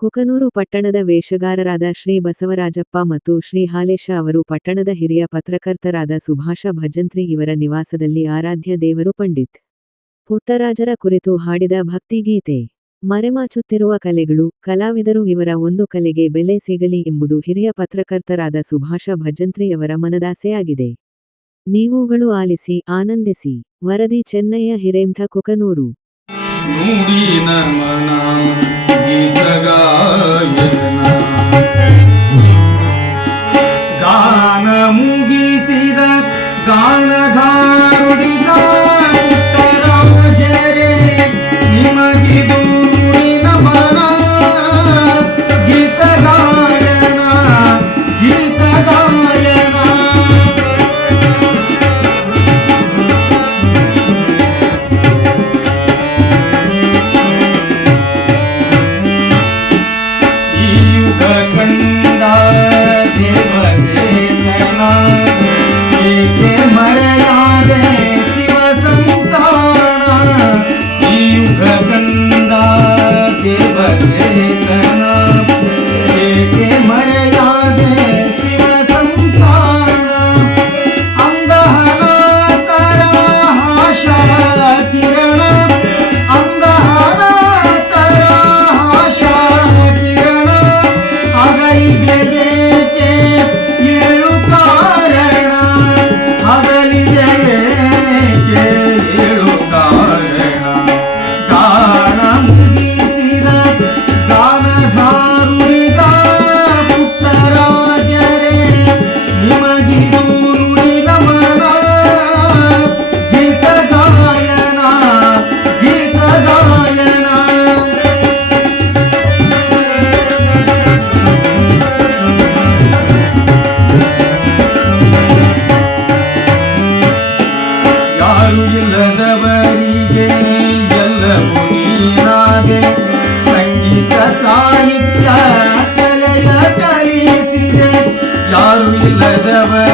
ಕುಕನೂರು ಪಟ್ಟಣದ ವೇಷಗಾರರಾದ ಶ್ರೀ ಬಸವರಾಜಪ್ಪ ಮತ್ತು ಶ್ರೀ ಹಾಲೇಶ ಅವರು ಪಟ್ಟಣದ ಹಿರಿಯ ಪತ್ರಕರ್ತರಾದ ಸುಭಾಷ ಭಜಂತ್ರಿ ಇವರ ನಿವಾಸದಲ್ಲಿ ಆರಾಧ್ಯ ದೇವರು ಪಂಡಿತ್ ಪುಟ್ಟರಾಜರ ಕುರಿತು ಹಾಡಿದ ಭಕ್ತಿಗೀತೆ. ಮರೆಮಾಚುತ್ತಿರುವ ಕಲೆಗಳು, ಕಲಾವಿದರು ಇವರ ಒಂದು ಕಲೆಗೆ ಬೆಲೆ ಸಿಗಲಿ ಎಂಬುದು ಹಿರಿಯ ಪತ್ರಕರ್ತರಾದ ಸುಭಾಷ ಭಜಂತ್ರಿ ಅವರ ಮನದಾಸೆಯಾಗಿದೆ. ನೀವುಗಳು ಆಲಿಸಿ ಆನಂದಿಸಿ. ವರದಿ ಚೆನ್ನಯ್ಯ ಹಿರೇಮಠ ಕುಕನೂರು. ಗಾನ ಮುಗಿಸಿದ ಗಾನಗಾರುಡಿಗ ಪುಟ್ಟರಾಜರೇ, ನಿಮಗಿದು ನುಡಿ ನಮನ. ಗೀತ ಗಾಯನ ಗೀತ ಗಾಯನ. ಈ ಯುಗ ಕಂಡ ದೇವಚೇತನ, ಏಕೆ ಮರೆಯಾದೆ ಶಿವ ಸಂತಾನ. ಈ ಯುಗ ಕಂಡ ದೇವಚೇತನ, ಏಕೆ ಮರೆಯಾದೆ ಶಿವ ಸಂತಾನ. ಅಂದಹನ ತರ ಆಶಾ ಕಿರಣ, ಅಂದಹನ ತರ ಆಶಾ ಕಿರಣ. ಅಗಲಿದೆಯೇಕೆ ಏಳು ಕಾರಣ, ಅಗಲಿದೆಯೇಕೆ ಏಳು ಕಾರಣ. ಗಾನ ಮುಗಿಸಿದ ಗಾನಗಾರುಡಿಗ ಪುಟ್ಟರಾಜರೇ, ನಿಮಗಿದು ನುಡಿ ನಮನ. ಗೀತ ಗಾಯನ ಗೀತ ಗಾಯನ. ಯಾರು ಇಲ್ಲದವರಿಗೆ ಎಲ್ಲವೂ ನೀನಾದೆ. ಸಂಗೀತ ಸಾಹಿತ್ಯ ಕಲೆಯ ಕಲಿಸಿದೆ. ಯಾರು ಇಲ್ಲದವರಿಗೆ